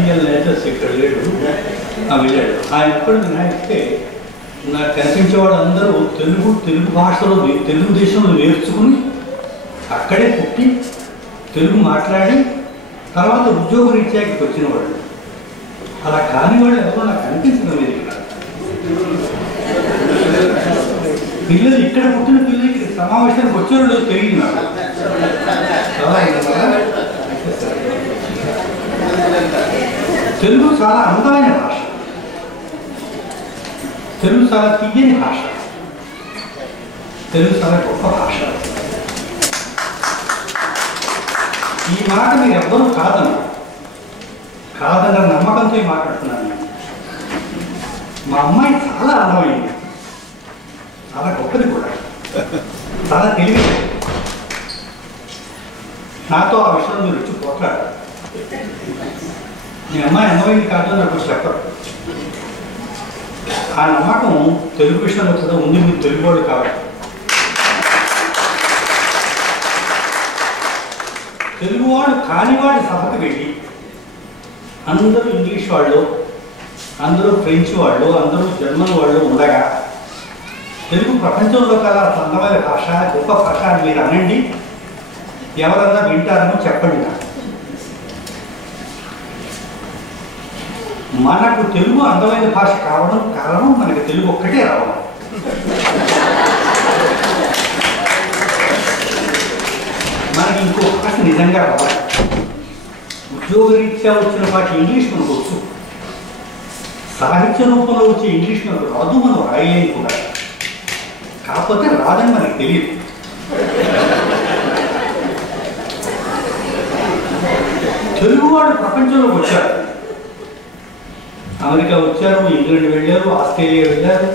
Nature's ఇక్కడ లేడు వెళ్ళాడు. ఆయన ఎప్పుడు వినాయిస్తే నాకు కనిపించేవాడు అందరూ తెలుగు భాషలో తెలుగుదేశంలో నేర్చుకుని అక్కడే పుట్టి తెలుగు మాట్లాడి తర్వాత ఉద్యోగ రీత్యా ఇక్కడికి వచ్చిన వాళ్ళు. అలా కాని వాళ్ళు ఎవరో నాకు అనిపించడం లేదు. ఇక్కడ పిల్లలు ఇక్కడ పుట్టిన పిల్లలు ఇక్కడ సమావేశానికి వచ్చేవాళ్ళు తెలియదు నాకు. తెలుగు చాలా అందమైన భాష, తెలుగు చాలా తీయని భాష, తెలుగు చాలా గొప్ప భాష. ఈ మాట మీరు ఎవ్వరూ కాదన్న నమ్మకంతో మాట్లాడుతున్నాను. మా అమ్మాయి చాలా అందమైంది, చాలా గొప్పది కూడా, చాలా తెలివి. నాతో ఆ విషయంలో మీరు వచ్చి పోట్లాడారు. మీ అమ్మాయి అందమైంది కాదు నాకు చెప్పరు. ఆ నమ్మకం తెలుగు విషయంలో కూడా ఉంది. మీరు తెలుగువాడు కాబట్టి తెలుగువాడు కానివాడి సభకు వెళ్ళి అందరూ ఇంగ్లీష్ వాళ్ళు, అందరూ ఫ్రెంచ్ వాళ్ళు, అందరూ జర్మన్ వాళ్ళు ఉండగా తెలుగు ప్రపంచంలో కల అందమైన భాష, గొప్ప భాష అని మీరు అనండి. ఎవరన్నా వింటారనో చెప్పండి. నాకు మనకు తెలుగు అందమైన భాష కావడం కారణం మనకి తెలుగు ఒక్కటే రావడం. మనకి ఇంకో భాష నిజంగా రావాలి. ఉద్యోగరీత్యా వచ్చిన భాష ఇంగ్లీష్ మనకు వచ్చు, సాహిత్య రూపంలో వచ్చే ఇంగ్లీష్ మనకు రాదు, మనం రాయలేని కూడా. కాకపోతే రాదని మనకి తెలియదు. తెలుగువాడు ప్రపంచంలోకి వచ్చారు. అమెరికా వచ్చారు, ఇంగ్లాండ్ వెళ్ళారు, ఆస్ట్రేలియా వెళ్ళారు.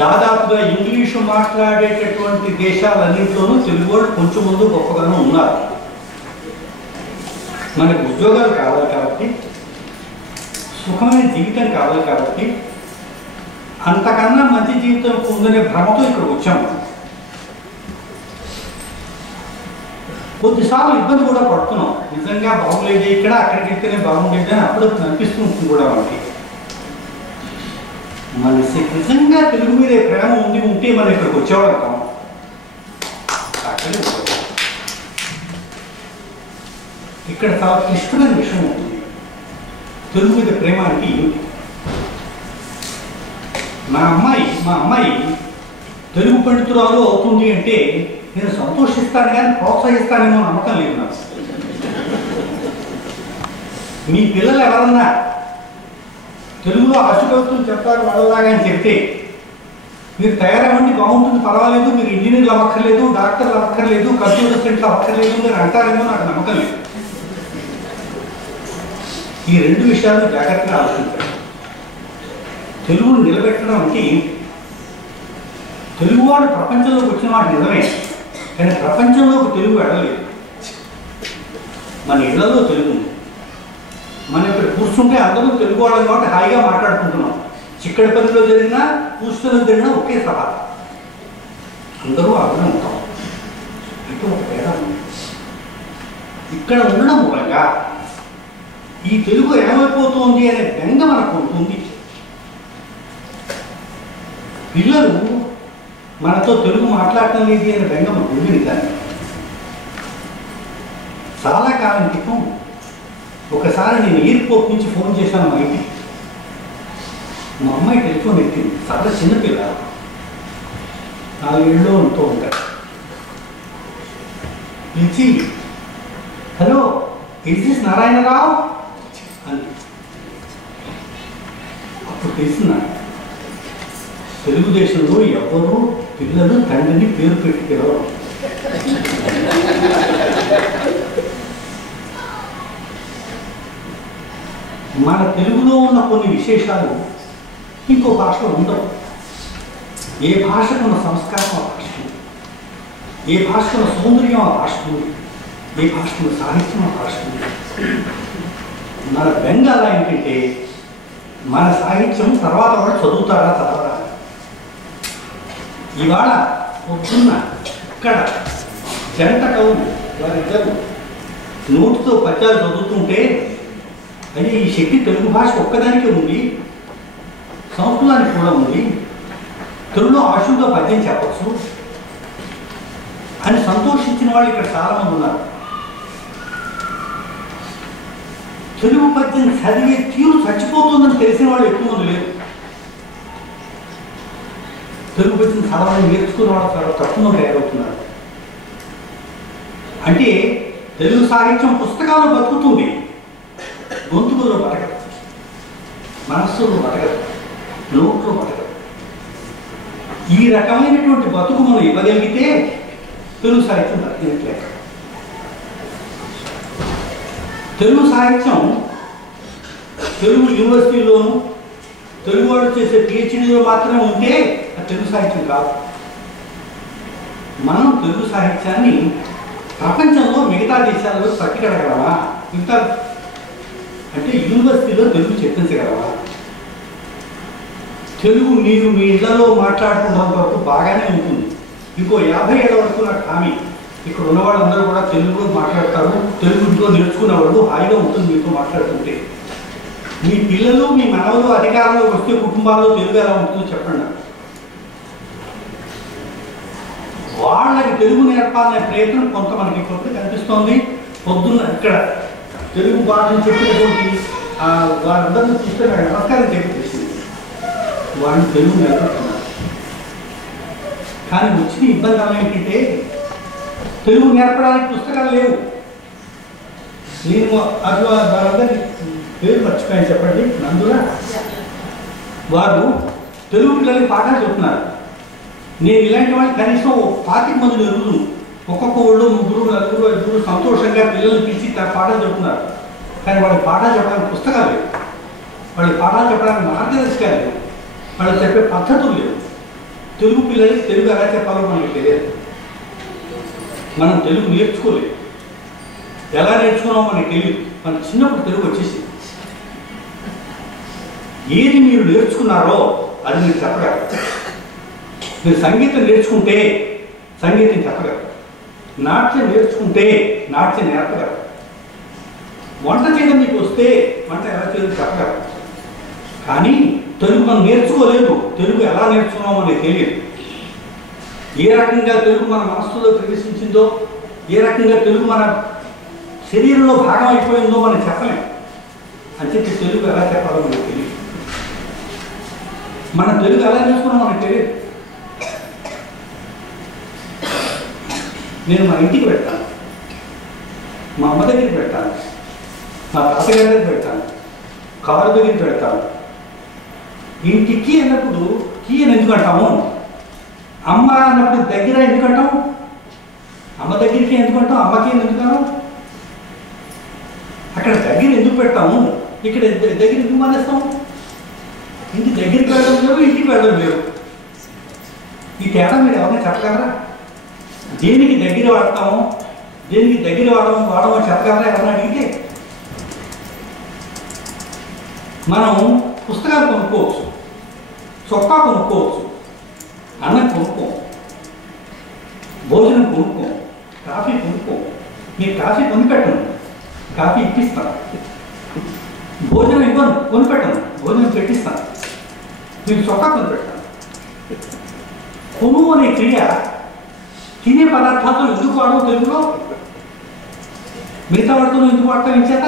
దాదాపుగా ఇంగ్లీషు మాట్లాడేటటువంటి దేశాలన్నింటిలోనూ తెలుగు వాళ్ళు కొంచెం ముందు గొప్పగానూ ఉన్నారు. మనకు ఉద్యోగాలు కావాలి కాబట్టి, సుఖమైన జీవితం కావాలి కాబట్టి, అంతకన్నా మంచి జీవితం ఉందనే భ్రమతో ఇక్కడికి వచ్చాము. కొద్దిసార్లు ఇబ్బంది కూడా పడుతున్నాం. నిజంగా బాగుండేది ఇక్కడ, అక్కడికి వెళ్తేనే బాగుండేది అని అప్పుడు అనిపిస్తూ ఉంటుంది కూడా. మనకి నిజంగా తెలుగు మీదే ప్రేమ ఉంటే మనం ఇక్కడికి వచ్చేవాళ్ళం. అక్కడే ఇక్కడ చాలా క్లిష్టమైన విషయం ఉంటుంది. తెలుగు మీద ప్రేమ అంటే ఏమిటి? మా అమ్మాయి తెలుగు పండితురాలు అవుతుంది అంటే నేను సంతోషిస్తాను కానీ ప్రోత్సహిస్తానేమో నమ్మకం లేదు నాకు. మీ పిల్లలు ఎవరన్నా తెలుగులో ఆశుకవుతుంది చెప్తారు వాళ్ళలాగా అని చెప్తే మీరు తయారవ్వండి, బాగుంటుంది, పర్వాలేదు, మీరు ఇంజనీర్లు అవ్వక్కర్లేదు, డాక్టర్లు అవ్వక్కర్లేదు, కంప్యూటర్ సెంట్లు అవ్వక్కర్లేదు మీరు అంటారేమో నాకు నమ్మకం లేదు. ఈ రెండు విషయాలు జాగ్రత్తగా ఆలోచించారు. తెలుగును నిలబెట్టడం అంటే ఏంటి? తెలుగువాడు ప్రపంచంలోకి వచ్చిన వాడు నిజమే, కానీ ప్రపంచంలోకి తెలుగు వెళ్ళలేదు. మన ఇళ్లలో తెలుగు ఉంది. మనం ఇక్కడ కూర్చుంటే అందరూ తెలుగు వాళ్ళం కాబట్టి హాయిగా మాట్లాడుకుంటున్నాం. చిక్కడపల్లిలో జరిగినా, కూర్చులో జరిగినా ఒకే సభ, అందరూ అర్థం ఉంటాం. ఇటు ఒక తేడా ఉంది. ఇక్కడ ఉండడం మూలంగా ఈ తెలుగు ఏమైపోతుంది అనే బెంగ మనకు ఉంటుంది. పిల్లలు మనతో తెలుగు మాట్లాడటం లేదు అనే బెంగ మనకు ఉంది. దాన్ని చాలా కాలం క్రితం ఒకసారి నేను ఎయిర్పోర్ట్ నుంచి ఫోన్ చేశాను మా ఇంటికి. మా అమ్మాయి టెలిఫోన్ ఎత్తింది. చాలా చిన్నపిల్ల, 4 ఏళ్ళు ఉంటూ ఉంటాయి. పిలిచి, హలో ఇస్ దిస్ నారాయణరావు అని. అప్పుడు తెలిసిన తెలుగుదేశంలో ఎవరు పిల్లలు తండ్రిని పేరు పెట్టి పిలవరు. మన తెలుగులో ఉన్న కొన్ని విశేషాలు ఇంకో భాషలో ఉండవు. ఏ భాషకున్న సంస్కారం ఆ భాషకు, ఏ భాషకున్న సౌందర్యం ఆ భాషకు, ఏ భాషకున్న సాహిత్యం ఆ భాషకు. మన బెంగాల్ ఏంటంటే మన సాహిత్యం తర్వాత వాళ్ళు చదువుతారా చదవరా. ఇవాళ పొద్దున్న ఇక్కడ జంట కవులు వారిద్దరు నోటితో పద్యాలు చదువుతుంటే అయితే ఈ శక్తి తెలుగు భాష ఒక్కదానికే ఉంది, సంస్కృతానికి కూడా ఉంది, తెలుగులో ఆశువుగా పద్యం చెప్పచ్చు అని సంతోషించిన వాళ్ళు ఇక్కడ చాలామంది ఉన్నారు. తెలుగు పద్యం చదివే తీరు చచ్చిపోతుందని తెలిసిన వాళ్ళు ఎక్కువ మంది లేరు. తెలుగు పద్యం చదవాలని నేర్చుకున్న వాళ్ళు చాలా తక్కువ మంది తయారవుతున్నారు. అంటే తెలుగు సాహిత్యం పుస్తకాలు బతుకుతుంది, గొంతుకులో బతకదు, మనస్సులో బతకదు, నోట్లో బతకదు. ఈ రకమైనటువంటి బతుకు మనం ఇవ్వగలిగితే తెలుగు సాహిత్యం బతికినట్లేక. తెలుగు సాహిత్యం తెలుగు యూనివర్సిటీలోను తెలుగు వాళ్ళు చేసే పిహెచ్డీలో మాత్రమే ఉంటే అది తెలుగు సాహిత్యం కాదు. మనం తెలుగు సాహిత్యాన్ని ప్రపంచంలో మిగతా దేశాల్లో పట్టుకెళ్ళగలమా? మిగతా అంటే యూనివర్సిటీలో తెలుగు చెప్పించగలమా? తెలుగు మీరు మీ ఇళ్లలో మాట్లాడుకున్నంత వరకు బాగానే ఉంటుంది. ఇంకో 50 ఏళ్ళ వరకు నాకు హామీ, ఇక్కడ ఉన్న వాళ్ళందరూ కూడా తెలుగులో మాట్లాడతారు, తెలుగులో నేర్చుకునే వాళ్ళు హాయిగా ఉంటుంది మీతో మాట్లాడుతుంటే. మీ పిల్లలు మీ మనవలు అధికారంలో వస్తే కుటుంబాల్లో తెలుగు ఎలా ఉంటుందో చెప్పండి. వాళ్ళకి తెలుగు నేర్పాలనే ప్రయత్నం కొంత మనకి కొంత కనిపిస్తోంది. పొద్దున్న ఇక్కడ తెలుగు భాషను చెప్పినటువంటి వారందరినీ చూస్తే నాకు నమస్కారం చెప్పేసింది. వాళ్ళు తెలుగు నేర్పుతున్నారు. కానీ వచ్చిన ఇబ్బంది ఏంటంటే తెలుగు నేర్పడానికి పుస్తకాలు లేవు. నేను అది వారందరి పేరు మర్చిపోయాను, చెప్పండి. నందురా వారు తెలుగు పిల్లలకి పాఠాలు చెప్తున్నారు. నేను ఇలాంటి వాళ్ళు కనీసం 25 మంది ఎరుగురు, ఒక్కొక్క ఊళ్ళో 3, 4, 5 సంతోషంగా పిల్లల్ని పిలిచి పాఠాలు చెప్తున్నారు. కానీ వాళ్ళకి పాఠాలు చెప్పడానికి పుస్తకాలు లేవు, వాళ్ళకి పాఠాలు చెప్పడానికి మార్గదర్శకాలు లేవు, వాళ్ళు చెప్పే పద్ధతులు లేవు. తెలుగు పిల్లలకి తెలుగు ఎలా చెప్పాలో మనకి తెలియదు. మనం తెలుగు నేర్చుకోలేదు, ఎలా నేర్చుకున్నామో మనకి తెలియదు. మనకి చిన్నప్పుడు తెలుగు వచ్చేసి ఏది మీరు నేర్చుకున్నారో అది మీరు చెప్పగలరు. మీరు సంగీతం నేర్చుకుంటే సంగీతం చెప్పగలరు, నాట్యం నేర్చుకుంటే నాట్యం నేర్పగలరు, వంట చేయడం మీకు వస్తే వంట ఎలా చేయడం చెప్పగలరు. కానీ తెలుగు మనం నేర్చుకోలేదు, తెలుగు ఎలా నేర్చుకున్నామో మనకి తెలియదు. ఏ రకంగా తెలుగు మన మనస్సులో ప్రవేశించిందో, ఏ రకంగా తెలుగు మన శరీరంలో భాగం అయిపోయిందో మనం చెప్పలేం. అంటే తెలుగు ఎలా చెప్పాలో మనకు తెలియదు, మనం తెలుగు ఎలా నేర్చుకున్నామో మనకు తెలియదు. నేను మా ఇంటికి పెడతాను, మా అమ్మ దగ్గరికి పెడతాను, మా తాతగారి దగ్గరికి పెడతాను, కారు దగ్గరికి పెడతాను. ఇంటికి అన్నప్పుడు కీ అని ఎందుకు అంటాము? అమ్మ అన్నప్పుడు దగ్గర ఎందుకు అంటాం? అమ్మ దగ్గరికి ఎందుకు అంటాం? అమ్మకి ఎందుకు? అక్కడ దగ్గర ఎందుకు పెడతాము, ఇక్కడ దగ్గర ఎందుకు మానేస్తాము? ఇంటి దగ్గరికి వెళ్ళడం లేవు, ఇంటికి వెళ్ళడం లేవు. ఈ తేడా మీరు ఎవరైనా చెప్పగలరా? దేనికి దగ్గర వాడతాము, దేనికి దగ్గర వాడమో చెప్పగలరా ఎవరైనా అడిగితే? మనం పుస్తకాలు కొనుక్కోవచ్చు, చొక్కా కొనుక్కోవచ్చు, అన్నం కొనుక్కోం, భోజనం కొనుక్కోం, కాఫీ కొనుక్కోం. మీరు కాఫీ కొనిపెట్టను, కాఫీ ఇప్పిస్తాను. భోజనం ఇవ్వను, కొనిపెట్టను, భోజనం పెట్టిస్తాను. మీరు చొక్కా కొనిపెడతాను. కొను అనే క్రియ తినే పదార్థాలతో ఎందుకు వాడవు తెలుగులో? మిగతా వాటితో ఎందుకు వాడతాం? ఇంచేత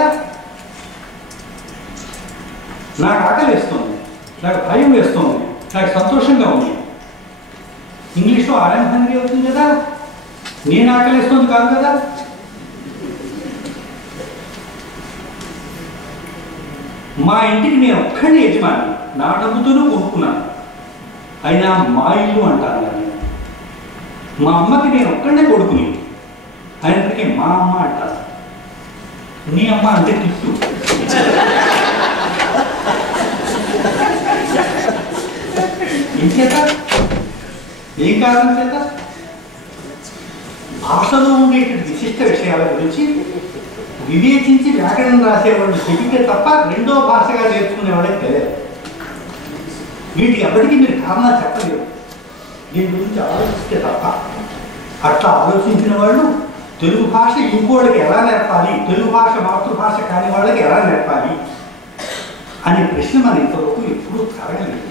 నాకు ఆకలి వేస్తుంది, నాకు భయం వేస్తుంది, నాకు సంతోషంగా ఉంది. ఇంగ్లీష్లో ఐఎమ్ హంగ్రీ అవుతుంది కదా, నేను ఆకలి వేస్తుంది కాదు కదా. మా ఇంటికి నేను ఒక్కడే యజమాని, నా డబ్బుతోనూ కొనుక్కున్నాను, అయినా మా ఇల్లు అంటాను. కానీ మా అమ్మకి నేను ఒక్కడే కొడుకుని, ఆయనకి మా అమ్మ అంటాను. నీ అమ్మ అంటే తిట్టు. ఏం చేత, ఏం కారణం చేత? భాషలో ఉండేటువంటి విశిష్ట విషయాల గురించి వివేచించి వ్యాకరణం రాసేవాళ్ళు చెబితే తప్ప రెండో భాషగా నేర్చుకునేవాడే తెలియదు. వీటికి ఎప్పటికీ మీరు కారణాలు చెప్పలేరు, దీని గురించి ఆలోచిస్తే తప్ప. అట్లా ఆలోచించిన వాళ్ళు తెలుగు భాష ఇంకోళ్ళకి ఎలా నేర్పాలి, తెలుగు భాష మాతృభాష కాని వాళ్ళకి ఎలా నేర్పాలి, అనే ప్రశ్న మన ఇంతవరకు ఎప్పుడూ కలగలేదు.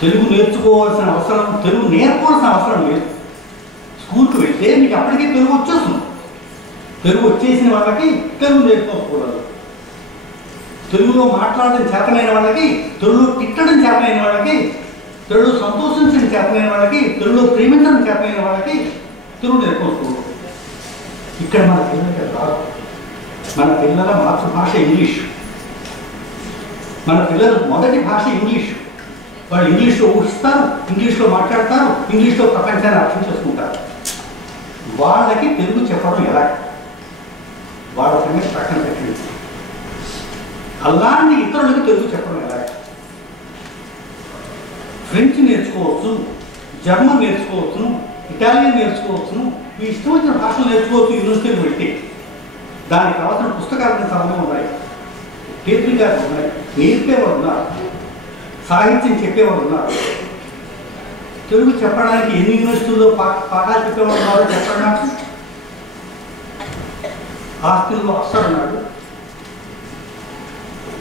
తెలుగు నేర్చుకోవాల్సిన అవసరం, తెలుగు నేర్చుకోవాల్సిన అవసరం లేదు. స్కూల్కి వెళ్తే మీకు అప్పటికే తెలుగు వచ్చేస్తుంది. తెలుగు వచ్చేసిన వాళ్ళకి తెలుగు నేర్చుకోకూడదు. తెలుగులో మాట్లాడడం చేతనైన వాళ్ళకి, తెలుగులో తిట్టడం చేతనైన వాళ్ళకి, తెలుగులో సంతోషించడం చేతనైన వాళ్ళకి, తెలుగులో ప్రేమించడం చేతనైన వాళ్ళకి తెలుగు నేర్చుకోకూడదు. ఇక్కడ మన పిల్లలకి రాదు. మన పిల్లల మాతృభాష ఇంగ్లీషు. మన పిల్లల మొదటి భాష ఇంగ్లీషు. వాళ్ళు ఇంగ్లీష్లో ఊహిస్తారు, ఇంగ్లీష్లో మాట్లాడతారు, ఇంగ్లీష్లో ప్రపంచాన్ని అర్థం చేసుకుంటారు. వాళ్ళకి తెలుగు చెప్పడం ఎలా? వాళ్ళ సంగతి పక్కన పెట్టండి. అలాంటి ఇతరులకు తెలుగు చెప్పడం ఎలా? ఫ్రెంచ్ నేర్చుకోవచ్చు, జర్మన్ నేర్చుకోవచ్చును, ఇటాలియన్ నేర్చుకోవచ్చును, మీ ఇష్టం వచ్చిన భాషలు నేర్చుకోవచ్చు. యూనివర్సిటీకి పెట్టి దానికి కావాల్సిన పుస్తకాలను సమయం ఉన్నాయి, టేపులు ఉన్నాయి, నేర్పేవారు ఉన్నారు, సాహిత్యం చెప్పేవారు ఉన్నారు. తెలుగు చెప్పడానికి ఎన్ని యూనివర్సిటీల్లో పాఠాలు చెప్పేవాడు ఉన్నారో చెప్పండి నాకు. ఆస్ట్రేలియాలో అఫ్సర్ ఉన్నాడు,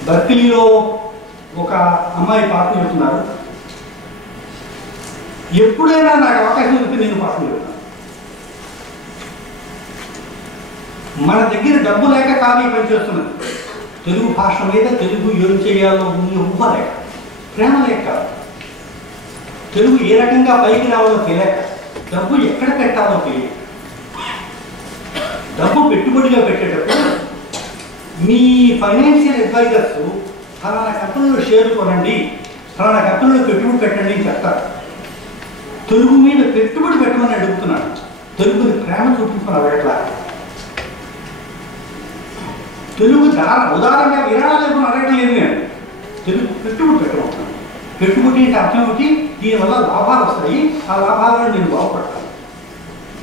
బర్కిలీలో ఒక అమ్మాయి పాఠం చెప్తున్నారు. ఎప్పుడైనా నాకు అవకాశం ఇస్తే నేను పాఠం చెప్తాను. మన దగ్గర డబ్బు లేక కాదు ఈ పని చేస్తున్నది. తెలుగు భాష మీద తెలుగు ఏం చేయాలో ఊహ లేక, ప్రేమ లేక, తెలుగు ఏ రకంగా పైకి రావాలో తెలియక, డబ్బు ఎక్కడ పెట్టాలో తెలియక. డబ్బు పెట్టుబడిగా పెట్టేటప్పుడు మీ ఫైనాన్షియల్ అడ్వైజర్స్ ఫలానా కంపెనీలో షేర్ కొనండి, ఫలానా కంపెనీలో పెట్టుబడి పెట్టండి అని చెప్తారు. తెలుగు మీద పెట్టుబడి పెట్టమని అడుగుతున్నాను. తెలుగుని ప్రేమ చూపించుకుని అడగట్లా. తెలుగు ఉదాహరణగా విరాళాలు లేకుండా అడగట్లేదు నేను. తెలుగు పెట్టుబడి పెట్టమంటున్నాను. పెట్టుబడి అంటే అర్థం ఏమిటి? దీనివల్ల లాభాలు వస్తాయి, ఆ లాభాలను నేను బాగుపడతాను.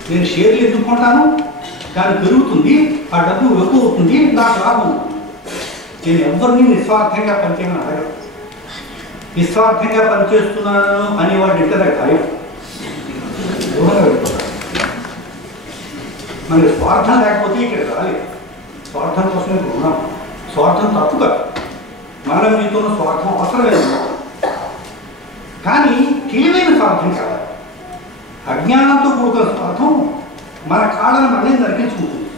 నేను షేర్లు ఎదుర్కొంటాను, దాన్ని పెరుగుతుంది, ఆ డబ్బు ఎక్కువ అవుతుంది, నాకు లాభం ఉంటుంది. నేను ఎవరిని నిస్వార్థంగా పనిచేయమని అడగను. నిస్వార్థంగా పనిచేస్తున్నాను అనేవాడు ఇంటి దగ్గర భయం దూరంగా వెళ్ళిపోతాడు. మనకి స్వార్థం లేకపోతే ఇక్కడ రాలేదు. స్వార్థం కోసమే ఉన్నాం. స్వార్థం తప్పు కాదు, మానవ జీవితంలో స్వార్థం అవసరమే. కానీ తెలివైన స్వార్థం కాదు. అజ్ఞానంతో కూడుకున్న స్వార్థం మన కాళ్ళను మనల్ని నరికించుకుంటుంది.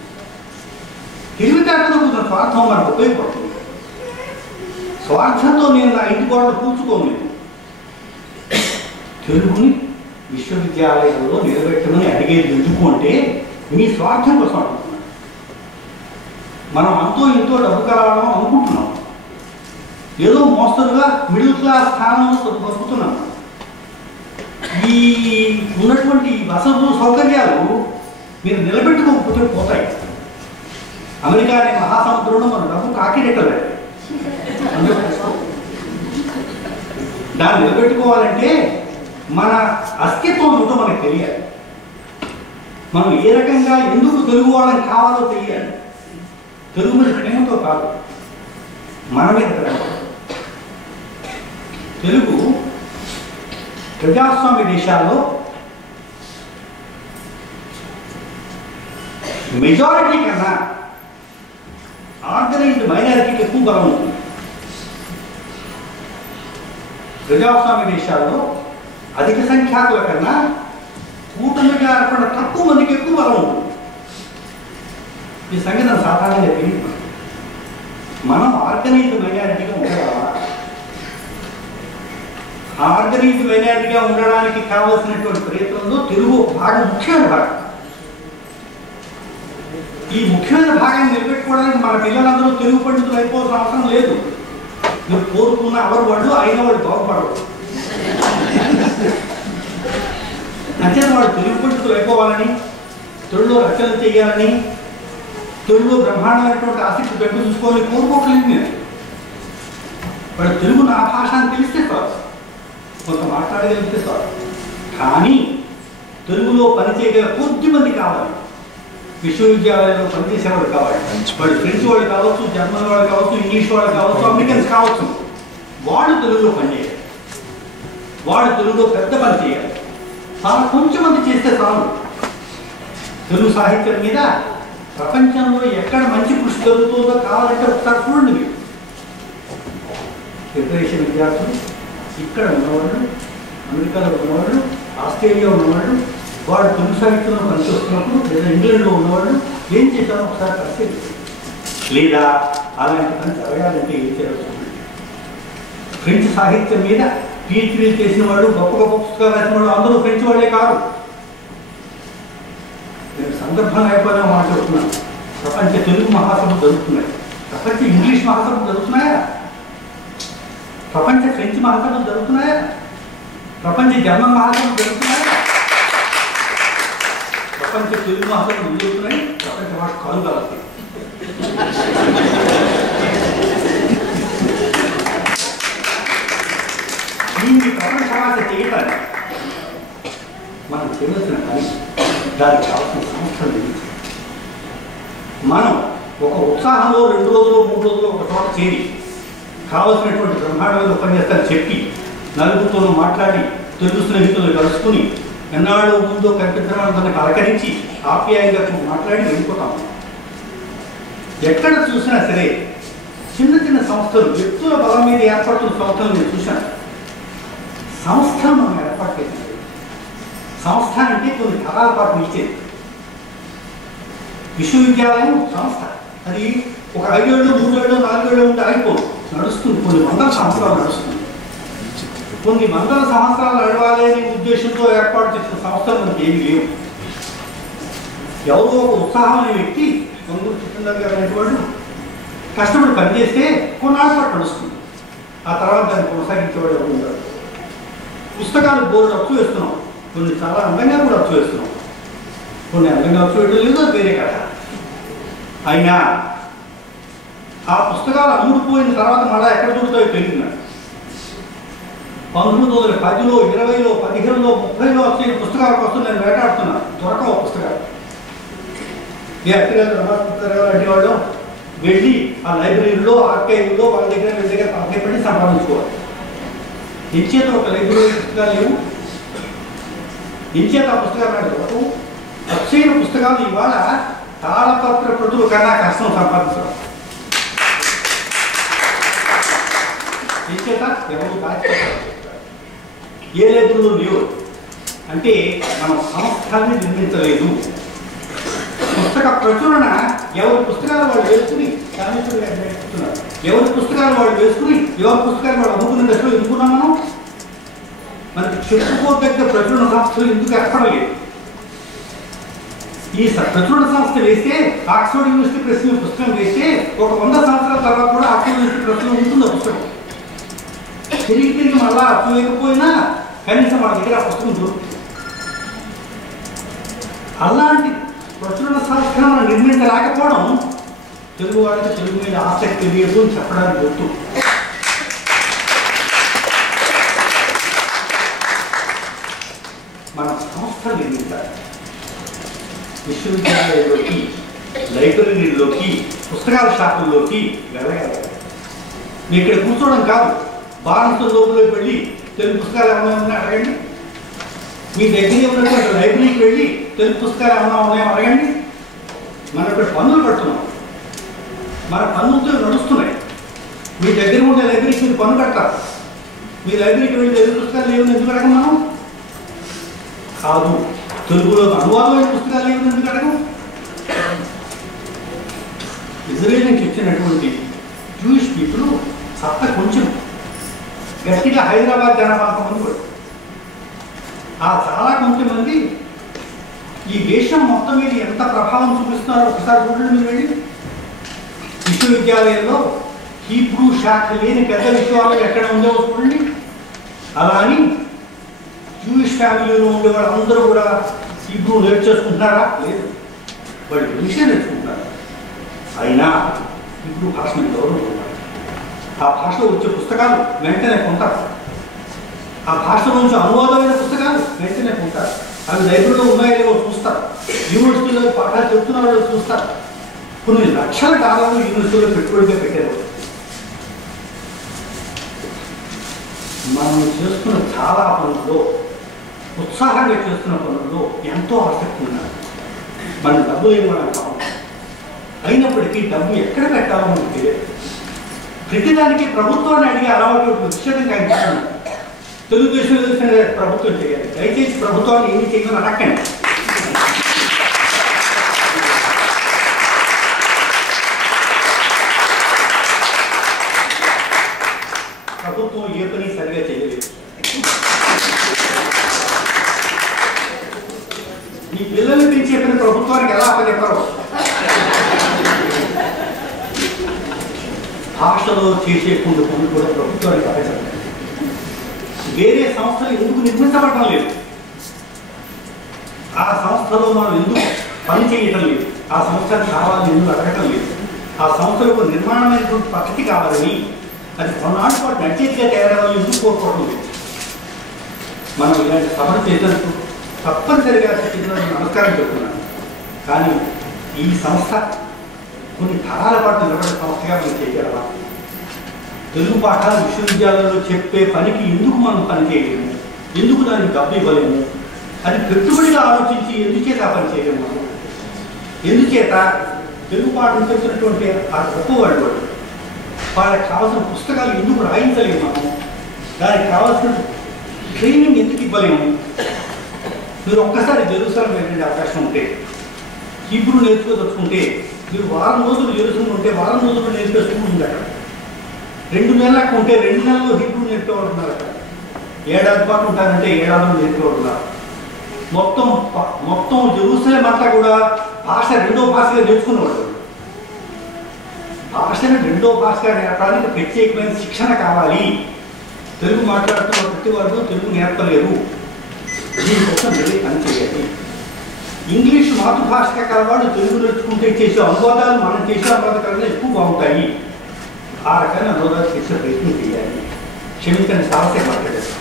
తెలివితేటతో కూడుకున్న స్వార్థం మనకు ఉపయోగపడుతుంది. స్వార్థంతో నేను నా ఇంటి గోడలు కూర్చుకోలేదు. తెలుగుని విశ్వవిద్యాలయంలో నిలబెట్టమని అడిగేది ఎందుకు అంటే మీ స్వార్థం కోసం అడుగుతున్నాం. మనం అంతో ఇంతో డబ్బు కలవడం అనుకుంటున్నాం. ఏదో మోస్తరుగా మిడిల్ క్లాస్ స్థానంలో బతుకుతున్నాం. ఈ ఉన్నటువంటి వసతులు సౌకర్యాలు మీరు నిలబెట్టుకోకపోతే పోతాయి. అమెరికా అనే మహాసముద్రంలో మన డబ్బు కాకిరెక్కలేదు. దాన్ని నిలబెట్టుకోవాలంటే మన అస్తిత్వం ఏమిటో మనకు తెలియాలి. మనం ఏ రకంగా ఎందుకు తెలుగు వాళ్ళని కావాలో తెలియాలి. తెలుగు మీద ప్రేమతో కాదు, మన మీద ప్రేమ. తెలుగు ప్రజాస్వామ్య దేశాల్లో మెజారిటీ కన్నా ఆర్గనైజ్డ్ మైనారిటీకి ఎక్కువ బలం ఉంటుంది. ప్రజాస్వామ్య దేశాల్లో అధిక సంఖ్యాకుల కన్నా కూటమిగా ఏర్పడిన తక్కువ మందికి ఎక్కువ బలం ఉంటుంది. ఈ సంగతి సాధారణంగా తెలియదు. మనం ఆర్గనైజ్డ్ మైనారిటీగా ఉండగలమా? ఆర్గనైజ్డ్ మైనారిటీగా ఉండడానికి కావలసినటువంటి ప్రయత్నంలో తెలుగు భాగం ముఖ్యమైన భాగం. ఈ ముఖ్యమైన భాగాన్ని నిలబెట్టుకోవడానికి మన పిల్లలందరూ తెలుగు పండితులు అయిపోవాల్సిన అవసరం లేదు. మీరు కోరుకున్న ఎవరు వాళ్ళు అయిన వాళ్ళు బాగుపడరు. అంటే వాళ్ళు తెలుగు పండితులు అయిపోవాలని, తెలుగులో రచనలు చేయాలని, తెలుగులో బ్రహ్మాండమైనటువంటి ఆసక్తి పెట్టి చూసుకోవాలని కోరుకోవట్లేదు నేను. వాళ్ళు తెలుగు నా భాష అని తెలిస్తే చాలు, కొంత మాట్లాడగలిగితే చాలు. కానీ తెలుగులో పనిచేయగల కొద్ది మంది కావాలి. విశ్వవిద్యాలయంలో పనిచేసేవాడు కావాలి. వాళ్ళు ఫ్రెంచ్ వాళ్ళు కావచ్చు, జర్మన్ వాళ్ళు కావచ్చు, ఇంగ్లీష్ వాళ్ళు కావచ్చు, అమెరికన్స్ కావచ్చు. వాళ్ళు తెలుగులో పనిచేయాలి. వాళ్ళు తెలుగులో పెద్ద పని చేయాలి. చాలా కొంచెం మంది చేస్తే చాలు. తెలుగు సాహిత్యం మీద ప్రపంచంలో ఎక్కడ మంచి కృషి జరుగుతుందో కావాలంటే ఒకసారి చూడండి. మీరు ప్రిపరేషన్ విద్యార్థులు, ఇక్కడ ఉన్నవాళ్ళు, అమెరికాలో ఉన్నవాళ్ళు, ఆస్ట్రేలియా ఉన్నవాళ్ళు, వాడు తెలుగు సాహిత్యంలో పనిచేస్తున్నప్పుడు లేదా ఇంగ్లాండ్లో ఉన్నవాళ్ళు ఏం చేశారో ఒకసారి పరిశీలించారు. లేదా అలాంటి పని జరగాలంటే ఏం చేయాల్సి ఉంటుంది? ఫ్రెంచ్ సాహిత్యం మీద PhD చేసిన వాళ్ళు, గొప్ప గొప్ప పుస్తకాలు రాసిన వాళ్ళు అందరూ ఫ్రెంచ్ వాళ్ళే కాదు. నేను సందర్భం లేకపోయినా మాట్లాడుతున్నాను. ప్రపంచ తెలుగు మహాసభలు జరుగుతున్నాయి, ప్రపంచ ఇంగ్లీష్ మహాసభలు జరుగుతున్నాయా, ప్రపంచ ఫ్రెంచ్ మహాసభలు జరుగుతున్నాయా, ప్రపంచ జర్మన్ మహాసభలు జరుగుతున్నాయా, ప్రపంచ తెలుగు మహాసభలు జరుగుతున్నాయి, ప్రపంచ భాష కలుగలుగుతాయి. దీన్ని ప్రపంచ భాష చేయటానికి మనం చేయవలసిన పని, దానికి కావాల్సిన సంస్థలు నిర్మించాలి. మనం ఒక ఉత్సాహంలో 2 రోజులు 3 రోజులు ఒక చోట చేరి కావలసినటువంటి బ్రహ్మాండమైన ఉపన్యాసాలు చెప్పి నలుగురితోనూ మాట్లాడి తెలుగు స్నేహితులు కలుసుకుని ఎన్నాళ్ళు ముందో కనిపించడం దాన్ని అలకరించి ఆప్యాయంగా మాట్లాడి వెళ్ళిపోతాం. ఎక్కడ చూసినా సరే చిన్న చిన్న సంస్థలు, వ్యక్తుల బలం మీద ఏర్పడుతున్న సంస్థలు నేను చూశాను. సంస్థను మనం ఏర్పాటు చేసింది. సంస్థ అంటే కొన్ని తరాల పాటు నిలిచేది. విశ్వవిద్యాలయం సంస్థ, అది ఒక 5 ఏళ్ళు 3 ఏళ్ళు 4 ఏళ్ళు ఉంటే అయిపోదు, నడుస్తుంది. కొన్ని వందల సంవత్సరాలు నడుస్తుంది. కొన్ని వందల సంవత్సరాలు నడవాలి అనే ఉద్దేశంతో ఏర్పాటు చేసిన సంస్థలు మనకి ఏమీ లేవు. ఎవరో ఒక ఉత్సాహం అనే వ్యక్తి, కొందరు చిత్రంగా గారు అనేటువంటి కష్టపడి పనిచేస్తే కొన్నాళ్ళ పాటు నడుస్తుంది. ఆ తర్వాత దాన్ని కొనసాగించేవాడు ఎవరు ఉంటారు. పుస్తకాలు బోర్డు అచ్చు వేస్తున్నాం, కొన్ని చాలా అందంగా కూడా అచ్చు వేస్తున్నాం, కొన్ని అందంగా అచ్చు వేయడం లేదు, వేరే కథ. అయినా ఆ పుస్తకాలు అమ్ముడుపోయిన తర్వాత మళ్ళీ ఎక్కడ దొరుకుతాయో తెలియదు నాకు. 1910లో 20లో 15లో 30లో వచ్చిన పుస్తకాల కోసం నేను వేటాడుతున్నాను, దొరకవు పుస్తకాలు. ఏ అతిరాజు లాంటి వాళ్ళు వెళ్ళి ఆ లైబ్రరీలో ఆర్కైవ్లో వాళ్ళ దగ్గర పక్కపడి సంపాదించుకోవాలి. ఎంచేత ఒక లైబ్రరీ పుస్తకాలు లేవు, ఎంచేత ఆ పుస్తకాలు నాకు దొరకవు. అక్షయ పుస్తకాలు ఇవాళ తాళపత్ర ప్రతుల కన్నా కష్టం సంపాదించడం. ఎంచేత ఎవరు దాచిపెట్టారు, ఏ లైబ్రరీలో లేవు అంటే మనం సంస్థాన్ని నిర్మించలేదు. పుస్తక ప్రచురణ ఎవరి పుస్తకాలు వాళ్ళు వేసుకుని చెప్తున్నారు, ఎవరి పుస్తకాలు వాళ్ళు వేసుకుని ఎవరి పుస్తకాలు వాళ్ళు అమ్ముకున్న దశలో ఎందుకున్నాం మనం. మనకి చెప్పుకోదగ్గ ప్రచురణ సంస్థలు ఎందుకు ఏర్పడలేదు. ఈ ప్రచురణ సంస్థ వేస్తే ఆక్స్ఫర్డ్ యూనివర్సిటీ ప్రెస్ పుస్తకం వేస్తే ఒక 100 సంవత్సరాల తర్వాత కూడా ఆక్స్ఫర్డ్ యూనివర్సిటీ ప్రెస్లో ఉంటుంది ఆ పుస్తకం. తిరిగి మళ్ళా అర్థం లేకపోయినా కనీసం మన దగ్గర ఆ పుస్తకం దొరుకుతుంది. అలాంటి ప్రచురణ సంస్థను నిర్మించలేకపోవడం తెలుగు వాళ్ళకి తెలుగు మీద ఆసక్తి లేదు అని చెప్పడానికి గుర్తు. మన సంస్థలు నిర్మించాలి. విశ్వవిద్యాలయాల్లోకి, లైబ్రరీలోకి, పుస్తకాల షాపుల్లోకి వెళ్ళగలగాలి. మీ ఇక్కడ కూర్చోవడం కాదు, బారన్స లోపలికి వెళ్ళి తెలుగు పుస్తకాలు ఏమైనా ఉన్నాయో అడగండి. మీ దగ్గర ఉన్నటువంటి లైబ్రరీకి వెళ్ళి తెలుగు పుస్తకాలు ఏమైనా ఉన్నాయో అడగండి. మనం ఇక్కడ పన్నులు కడుతున్నాం, మన పన్నులతో నడుస్తున్నాయి. మీ దగ్గర ఉండే లైబ్రరీకి మీరు పన్ను కట్టాలి. మీ లైబ్రరీకి వెళ్ళి తెలుగు పుస్తకాలు లేవని ఎందుకు అడగం మనం? కాదు, తెలుగులో అనువాదమైన పుస్తకాలు లేవని ఎందుకు అడగం? ఇజ్రాయెల్ నుంచి వచ్చినటువంటి జూయిష్ పీపుల్ సత్తా కొంచెం గట్టిగా హైదరాబాద్ జనాభా మంది కూడా, ఆ చాలా కొంతమంది ఈ దేశం మొత్తం మీద ఎంత ప్రభావం చూపిస్తున్నారో ఒకసారి చూడండి. మీరు వెళ్ళి విశ్వవిద్యాలయంలో హీబ్రూ శాఖ లేని పెద్ద విశ్వవిద్యాలయం ఎక్కడ ఉండేవో చూడండి. అలా అని జూయిష్ ఫ్యామిలీలో ఉండే వాళ్ళందరూ కూడా హీబ్రూ నేర్చేసుకుంటున్నారా? లేదు, వాళ్ళు ఇంగ్లీషే నేర్చుకుంటున్నారు. అయినా హీబ్రూ భాష మీద గౌరవం ఉన్నారు. ఆ భాషలో వచ్చే పుస్తకాలు వెంటనే కొంటారు. ఆ భాష నుంచి అనువాదమైన పుస్తకాలు వెంటనే కొంటారు. అవి లైబ్రరీలో ఉన్నాయో లేవో చూస్తారు. యూనివర్సిటీలో పాఠాలు చెప్తున్న వాళ్ళు చూస్తారు. కొన్ని లక్షల డాలర్లు యూనివర్సిటీలో పెట్టుబడిగా పెట్టారు. మనం చేస్తున్న చాలా పనుల్లో, ఉత్సాహంగా చేస్తున్న పనుల్లో ఎంతో ఆసక్తి ఉన్నారు. మన డబ్బు ఏమన్నా కావాలి, అయినప్పటికీ డబ్బు ఎక్కడ పెట్టాలో మనకు తెలియదు. ప్రతిదానికి ప్రభుత్వాన్ని అడిగే అలవాటు విషయంగా ఇస్తాను. తెలుగుదేశం తెలిసిన ప్రభుత్వం చేయాలి. దయచేసి ప్రభుత్వాన్ని ఏమి చేయమని అడగండి. ప్రభుత్వం ఏ పని సరిగా చేయలేదు. మీ పిల్లల్ని పెంచే పని ప్రభుత్వానికి ఎలా అప్పచెప్పారో, భాషలో చేసే కొన్ని పనులు కూడా ప్రభుత్వానికి అప్పచెప్పారు. వేరే సంస్థలు ఎందుకు నిర్మించబడటం లేదు? ఆ సంస్థలో మనం ఎందుకు పని చేయటం లేదు? ఆ సంస్థకు కావాలని ఎందుకు అడగటం లేదు? ఆ సంస్థలకు నిర్మాణమైనటువంటి పద్ధతి కావాలని, అది కొన్నాళ్ళ పాటు నడిచేదిగా తయారవ్వాలని ఎందుకు కోరుకోవడం లేదు? మనం ఇలాంటి సభలు చేసినందుకు తప్పనిసరిగా నమస్కారం చెప్తున్నాను. కానీ ఈ సంస్థ కొన్ని తరాల పాటు నిలబడే సంస్థగా మనం చేయగలమా? తెలుగు పాఠాలు విశ్వవిద్యాలయంలో చెప్పే పనికి ఎందుకు మనం పని చేయలేము? ఎందుకు దానికి డబ్బు ఇవ్వలేము? అది పెట్టుబడిగా ఆలోచించి ఎందుచేత ఆ పని చేయలేము మనం? ఎందుచేత తెలుగు పాఠం చెప్తున్నటువంటి ఆ గొప్పవాళ్ళు వాళ్ళకి కావాల్సిన పుస్తకాలు ఎందుకు రాయించలేము మనం? దానికి కావాల్సిన ట్రైనింగ్ ఎందుకు ఇవ్వలేము? మీరు ఒక్కసారి జెరూసలేం వెళ్ళే అవకాశం ఉంటే, హీబ్రూ నేర్చుకోదలుచుకుంటే, మీరు వారం రోజులు జెరూసలేం ఉంటే వారం రోజులు నేర్పే స్కూల్ ఉంది అక్కడ. 2 నెలలకు ఉంటే 2 నెలల్లో హీబ్రూ నేర్పేవాడు ఉన్నారు అక్కడ. ఏడాది పాటు ఉంటారంటే ఏడాదిలో నేర్పేవాడు ఉన్నారు. మొత్తం జెరూసలేం అంతా కూడా భాష రెండో భాషగా నేర్చుకునేవాడు. భాషను రెండో భాషగా నేర్పడానికి ప్రత్యేకమైన శిక్షణ కావాలి. తెలుగు మాట్లాడుతున్న ప్రతి వాళ్ళు తెలుగు నేర్పలేరు. దీనికోసం వెళ్ళి పని చేయాలి. ఇంగ్లీష్ మాతృభాషగా కలవాడు తెలుగు నేర్చుకుంటే చేసే అనువాదాలు మనం చేసే అనువాదాల కన్నా ఎక్కువ బాగుంటాయి. ఆ రకంగా అనువాదాలు చేసే ప్రయత్నం చేయాలి. క్షమించండి, సాహసే మాట్లాడారు.